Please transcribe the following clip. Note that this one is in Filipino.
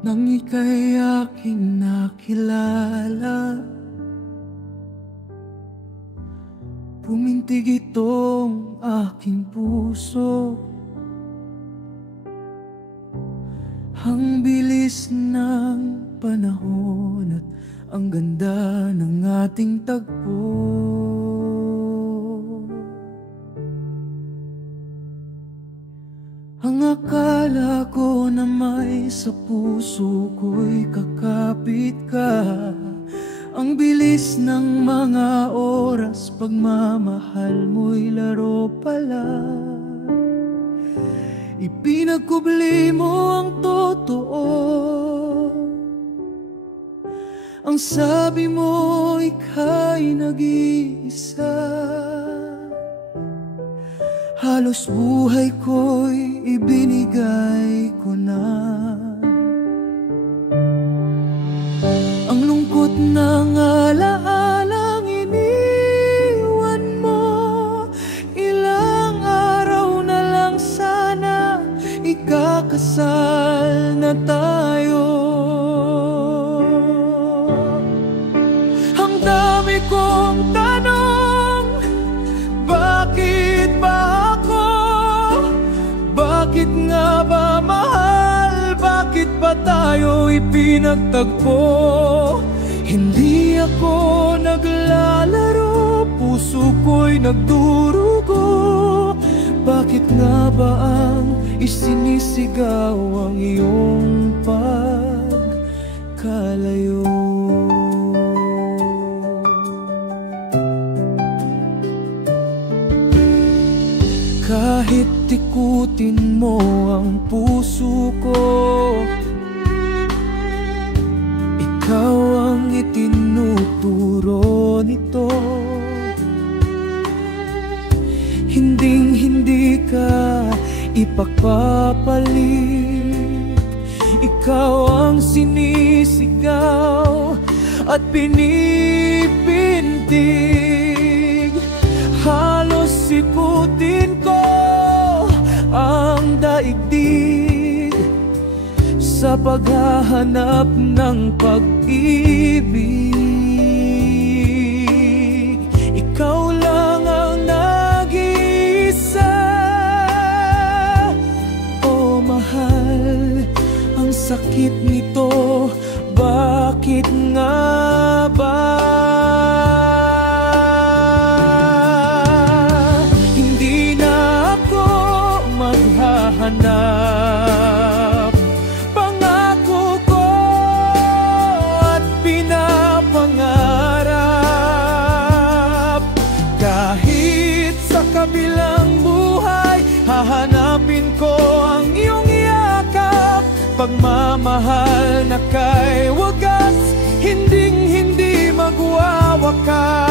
nang ika'y aking nakilala. Pumintig itong aking puso. Ang bilis ng panahon at ang ganda ng ating tagpo. Ang akala ko na may sa puso ko'y kakapit ka. Ang bilis ng mga oras, pagmamahal mo'y laro pala. Ipinagkubli mo ang totoo. Ang sabi mo, ika'y nag-iisa. Halos buhay ko'y ibinigay ko na. Ang lungkot ng alaalang iniwan mo. Ilang araw na lang sana ikakasal na tayo. Ang dami kong tanong, bakit ba ako? Bakit nga ba mahal? Bakit ba tayo ipinagtagpo? Hindi ako naglalaro, puso ko'y nagdurugo. Bakit nga ba ang isinisigaw ang iyong pagkalayo? Kahit ikutin mo ang puso ko, ikaw ang itinuturo nito. Hinding-hindi ka ipagpapalit. Ikaw ang sinisigaw at pinipintig. Halos ikutin ko ang daigdig sa paghahanap ng pag-ibig. Ikaw lang ang nag-iisa. Oh mahal, ang sakit nito, bakit nga ba? Hindi na ako maghahanap. Pangako ko at pinapangarap. Kahit sa kabilang buhay, hahanapin ko ang iyong yakap. Pagmamahal na kay wagas, hinding-hindi magwawakas.